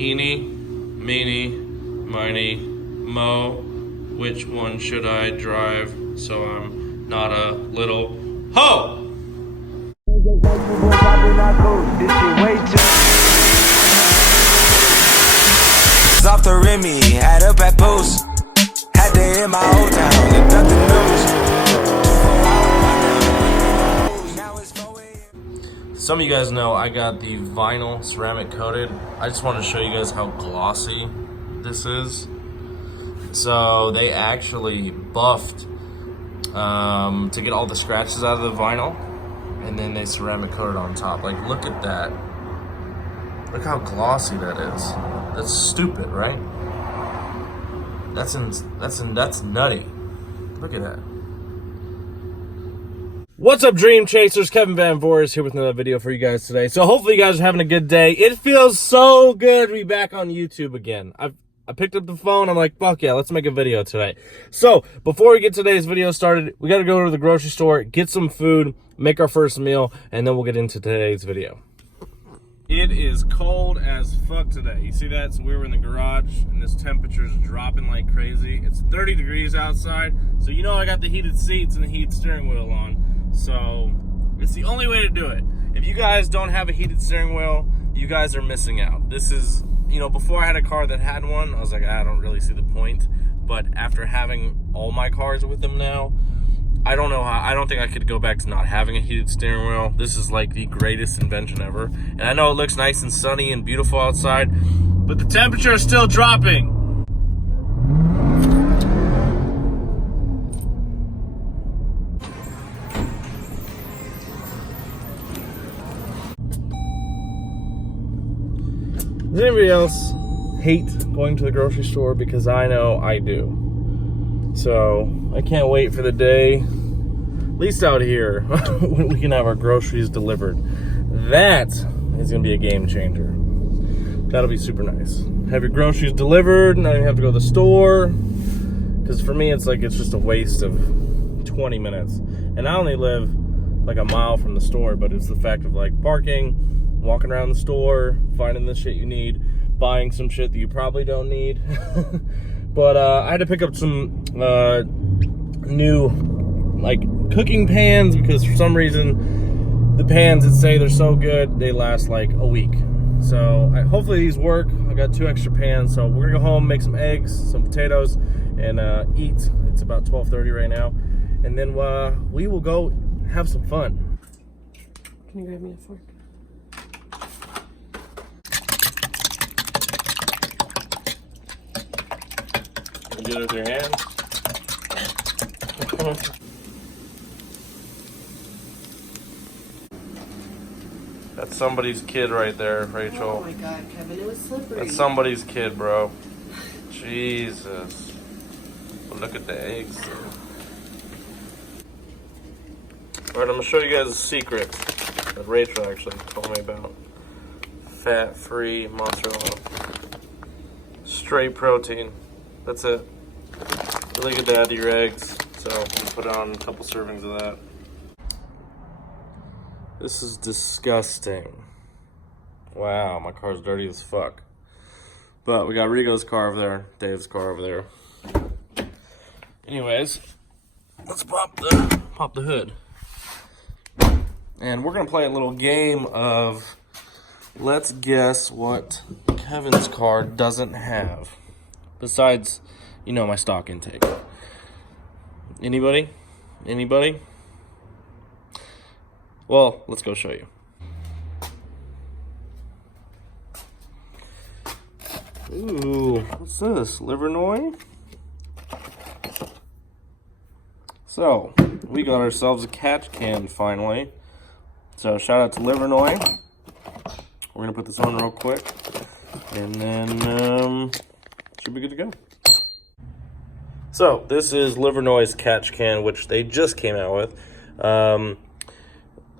Eeny, meeny, miny, mo. Which one should I drive so I'm not a little ho? Off the Remy, had up at post. Had to hit my old town and duck the news. Some of you guys know I got the vinyl ceramic coated. I just wanted to show you guys how glossy this is. So they actually buffed to get all the scratches out of the vinyl, and then they ceramic coated on top. Like, look at that. Look how glossy that is. That's stupid, right? That's nutty. Look at that. What's up, Dream Chasers? Kevin Van Voris here with another video for you guys today. So hopefully you guys are having a good day. It feels so good to be back on YouTube again. I picked up the phone. I'm like, fuck yeah, let's make a video today. So before we get today's video started, we got to go to the grocery store, get some food, make our first meal, and then we'll get into today's video. It is cold as fuck today. You see that? So we were in the garage and this temperature is dropping like crazy. It's 30 degrees outside. So you know I got the heated seats and the heated steering wheel on. So it's the only way to do it. If you guys don't have a heated steering wheel, you guys are missing out. This is, you know, before I had a car that had one, I was like, I don't really see the point. But after having all my cars with them now, I don't know how, I don't think I could go back to not having a heated steering wheel. This is like the greatest invention ever. And I know it looks nice and sunny and beautiful outside, but the temperature is still dropping. Does anybody else hate going to the grocery store? Because I know I do. So I can't wait for the day, at least out here, when we can have our groceries delivered. That is gonna be a game changer. That'll be super nice. Have your groceries delivered, not even have to go to the store. Because for me, it's like, it's just a waste of 20 minutes. And I only live like a mile from the store, but it's the fact of like parking, walking around the store, finding the shit you need, buying some shit that you probably don't need. But I had to pick up some new like cooking pans because for some reason the pans that say they're so good they last like a week. So hopefully these work. I got 2 extra pans, so we're gonna go home, make some eggs, some potatoes, and eat. It's about 12:30 right now, and then we will go have some fun. Can you grab me a fork? You do it with your hands. That's somebody's kid right there, Rachel. Oh my god, Kevin, it was slippery. That's somebody's kid, bro. Jesus. But look at the eggs. Alright, I'm gonna show you guys a secret that Rachel actually told me about. Fat-free mozzarella. Straight protein. That's it. Really good to add to your eggs. So I'm gonna put on a couple servings of that. This is disgusting. Wow, my car's dirty as fuck. But we got Rigo's car over there, Dave's car over there. Anyways, let's pop the hood. And we're gonna play a little game of let's guess what Kevin's car doesn't have. Besides, you know, my stock intake. Anybody? Anybody? Well, let's go show you. Ooh, what's this? Livernois? So, we got ourselves a catch can finally. So, shout out to Livernois. We're gonna put this on real quick. And then, should be good to go. So, this is Livernois' catch can, which they just came out with.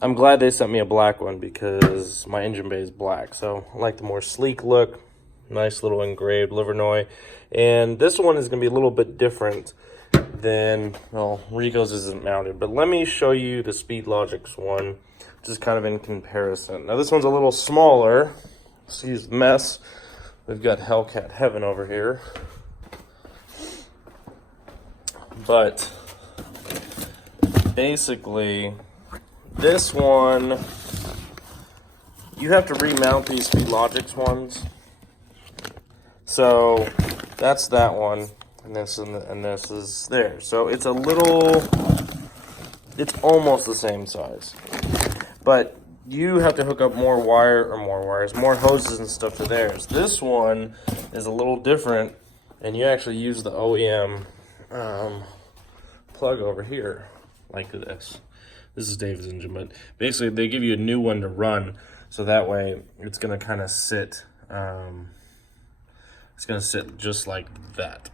I'm glad they sent me a black one because my engine bay is black. So, I like the more sleek look. Nice little engraved Livernois. And this one is going to be a little bit different than, well, Rico's isn't mounted. But let me show you the Speed Logic's one, just kind of in comparison. Now, this one's a little smaller. Excuse the mess. we've got Hellcat heaven over here. But basically, this one, you have to remount these Speedlogix ones. So that's that one, and this is there. So it's a little, it's almost the same size, but you have to hook up more hoses and stuff to theirs. This one is a little different, and you actually use the OEM plug over here, like this. This is Dave's engine, but basically they give you a new one to run, so that way it's gonna kind of sit. It's gonna sit just like that.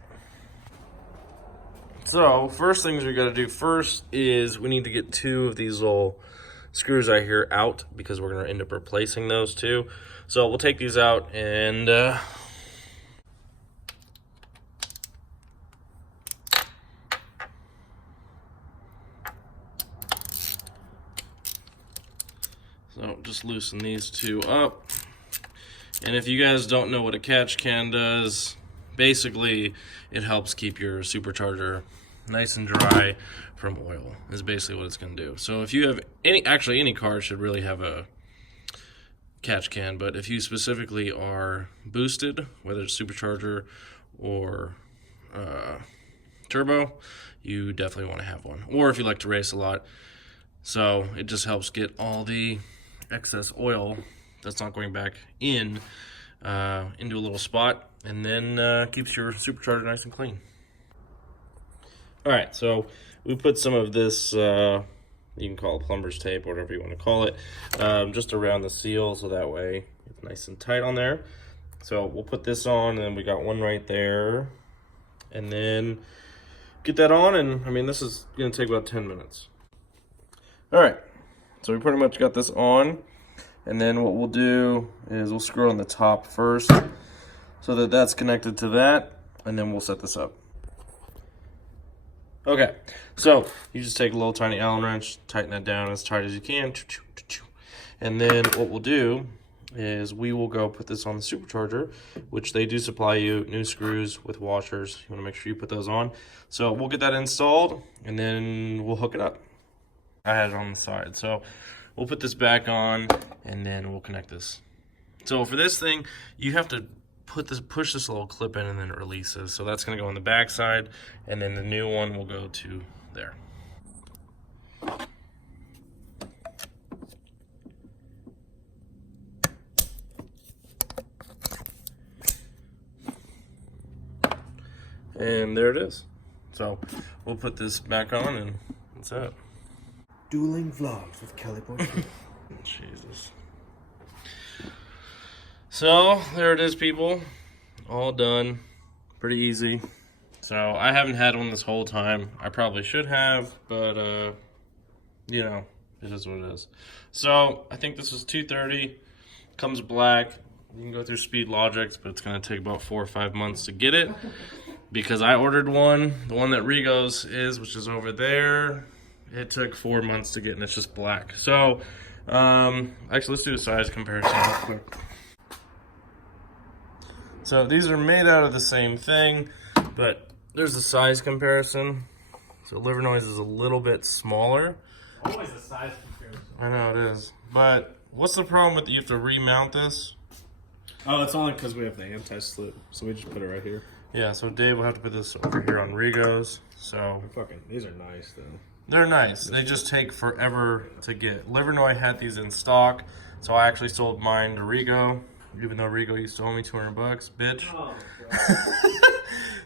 So first things we gotta do first is we need to get 2 of these little screws right here out, because we're gonna end up replacing those 2. So we'll take these out and so just loosen these 2 up. And if you guys don't know what a catch can does, basically it helps keep your supercharger nice and dry from oil, is basically what it's going to do. So if you have any car should really have a catch can, but if you specifically are boosted, whether it's supercharger or turbo, you definitely want to have one. Or if you like to race a lot. So it just helps get all the excess oil that's not going back in into a little spot, and then keeps your supercharger nice and clean. All right, so we put some of this, you can call it plumber's tape, or whatever you want to call it, just around the seal, so that way it's nice and tight on there. So we'll put this on, and then we got one right there, and then get that on, and I mean, this is going to take about 10 minutes. All right, so we pretty much got this on. And then what we'll do is we'll screw on the top first so that that's connected to that, and then we'll set this up. Okay, so you just take a little tiny Allen wrench, tighten that down as tight as you can, and then what we'll do is we will go put this on the supercharger, which they do supply you new screws with washers. You want to make sure you put those on. So we'll get that installed, and then we'll hook it up. I had it on the side, so we'll put this back on, and then we'll connect this. So for this thing, you have to push this little clip in, and then it releases. So that's gonna go on the back side, and then the new one will go to there. And there it is. So we'll put this back on, and that's it. Dueling vlogs with Kelly Boy. Jesus. So there it is, people. All done. Pretty easy. So I haven't had one this whole time. I probably should have, but you know, it is what it is. So I think this is 230. Comes black. You can go through Speedlogix, but it's gonna take about 4 or 5 months to get it, because I ordered one. The one that Rigo's is, which is over there, it took 4 months to get, and it's just black. So, actually, let's do a size comparison real quick. So these are made out of the same thing, but there's a size comparison. So Livernois is a little bit smaller. Always a size comparison. I know it is. But what's the problem with you have to remount this? Oh, it's only because we have the anti-slip, so we just put it right here. Yeah, so Dave will have to put this over here on Rigo's. So These are nice though. they're nice. They just take forever to get. Livernois had these in stock, so I actually sold mine to Rigo, even though Rigo used to owe me $200, bitch. Oh,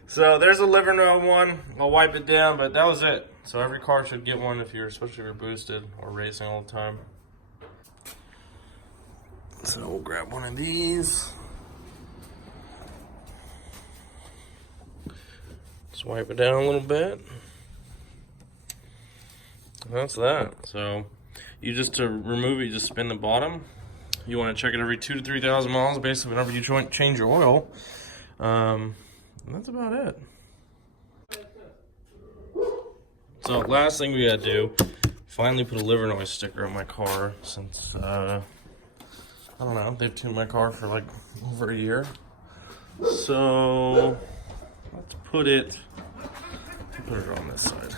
So there's a Livernois one. I'll wipe it down, but that was it. So every car should get one, if you're, especially if you're boosted or racing all the time. So we'll grab one of these. Just wipe it down a little bit. And that's that. So you just, to remove it, you just spin the bottom. You want to check it every 2,000 to 3,000 miles, basically whenever you change your oil. And that's about it. So last thing we gotta do, finally put a Livernois sticker on my car, since I don't know, they've tuned my car for like over a year. So let's put it on this side.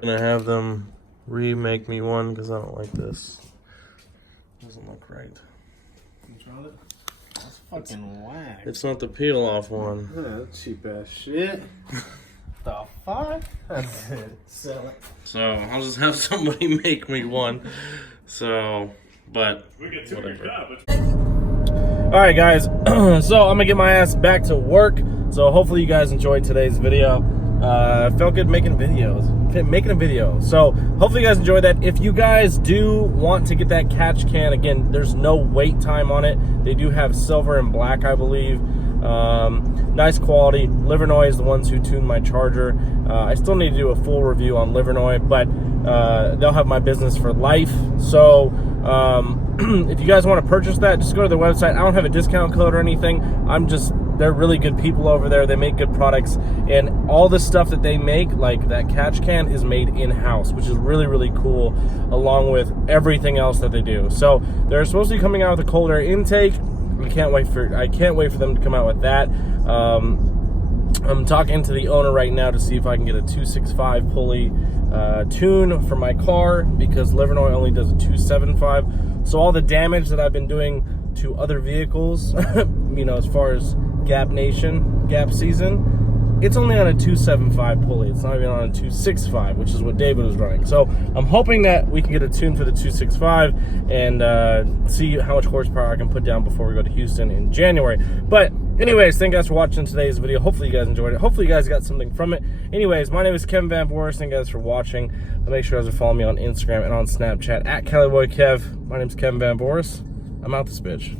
Gonna have them remake me one because I don't like this. Doesn't look right. What's wrong with it? That's fucking whack. It's not the peel off one. That's cheap ass shit. The fuck? That's it. Sell it. So I'll just have somebody make me one. So, but whatever. Alright guys, so I'm gonna get my ass back to work. So hopefully you guys enjoyed today's video. Felt good making a video. So hopefully you guys enjoyed that. If you guys do want to get that catch can, again, there's no wait time on it. They do have silver and black, I believe. Nice quality. Livernois is the ones who tuned my charger. I still need to do a full review on Livernois, but they'll have my business for life. So if you guys want to purchase that, just go to their website. I don't have a discount code or anything. They're really good people over there. They make good products, and all the stuff that they make, like that catch can, is made in-house, which is really, really cool, along with everything else that they do. So they're supposed to be coming out with a cold air intake. I can't wait for them to come out with that. I'm talking to the owner right now to see if I can get a 265 pulley tune for my car, because Livernois only does a 275. So all the damage that I've been doing to other vehicles, you know, as far as Gap season, it's only on a 275 pulley. It's not even on a 265, which is what David was running. So I'm hoping that we can get a tune for the 265 and see how much horsepower I can put down before we go to Houston in January. But anyways, thank you guys for watching today's video. Hopefully you guys enjoyed it. Hopefully you guys got something from it. Anyways, my name is Kevin Van Voris. Thank you guys for watching. Make sure you guys are following me on Instagram and on Snapchat at CaliboyKev. My name is Kevin Van Voris. I'm out this bitch.